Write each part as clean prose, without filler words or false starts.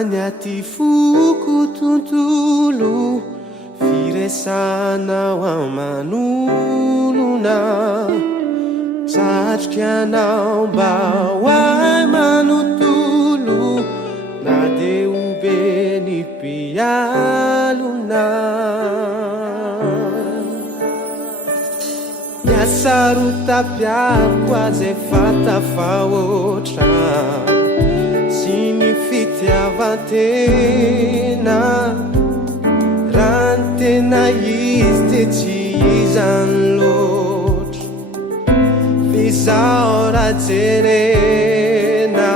Agnaty foko tontolo firesanao amanolona satrikanao mba hoay manontolo na de ho be ny mpialona miasarotapiako azy efa tafahoatra sy ny fitiavan-tena raha ny tena izy de tsy izany loatra f'izaho raha jerena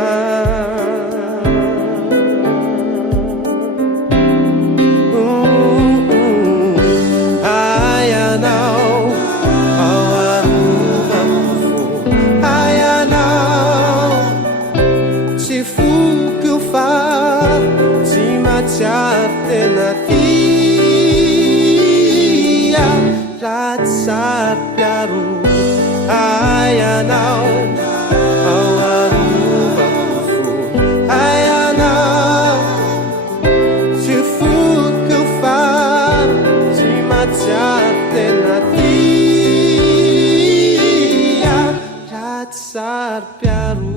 tena tia raha sarpiaro ay anao ao arovako fo ay anao tsy foko fa tsy matsiaro tena tia raha sarpiaro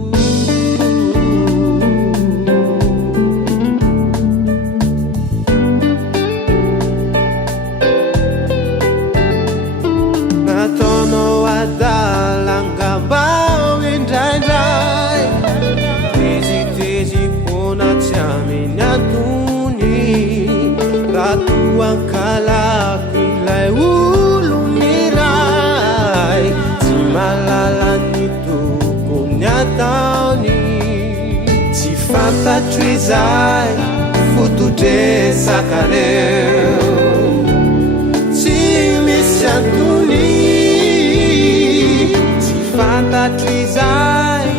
dalangambao indraindray tezitezipona tsy aminy antony raha toankalako ilay olo miray tsy malala ny tokony ataony tsy fantatro izay fotodresakareo tsy misy antony fantatro izay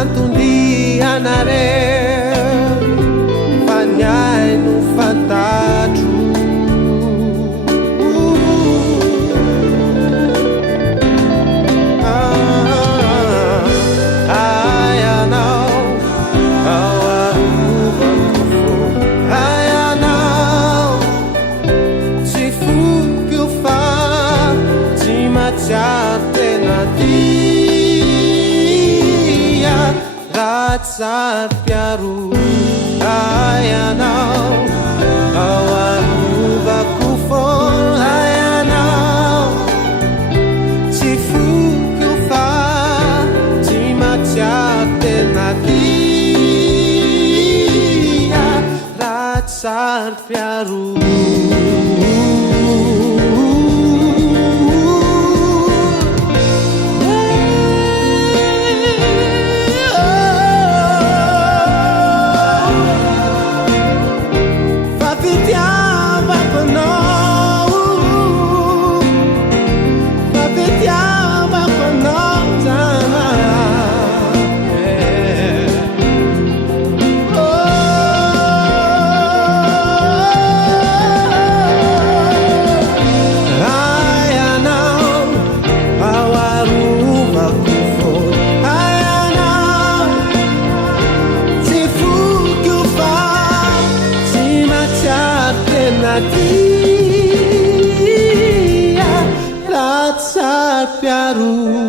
antonianareo fa ny ahy no fantatro ay anao ao arovako fo ay anao tsy foko fa tsy matsiaro tena sarpiaro ay anao ao arovako fo ay anao tsy foko fa tsy matsiaro tena tia raha sarpiaro tia raha sarpiaro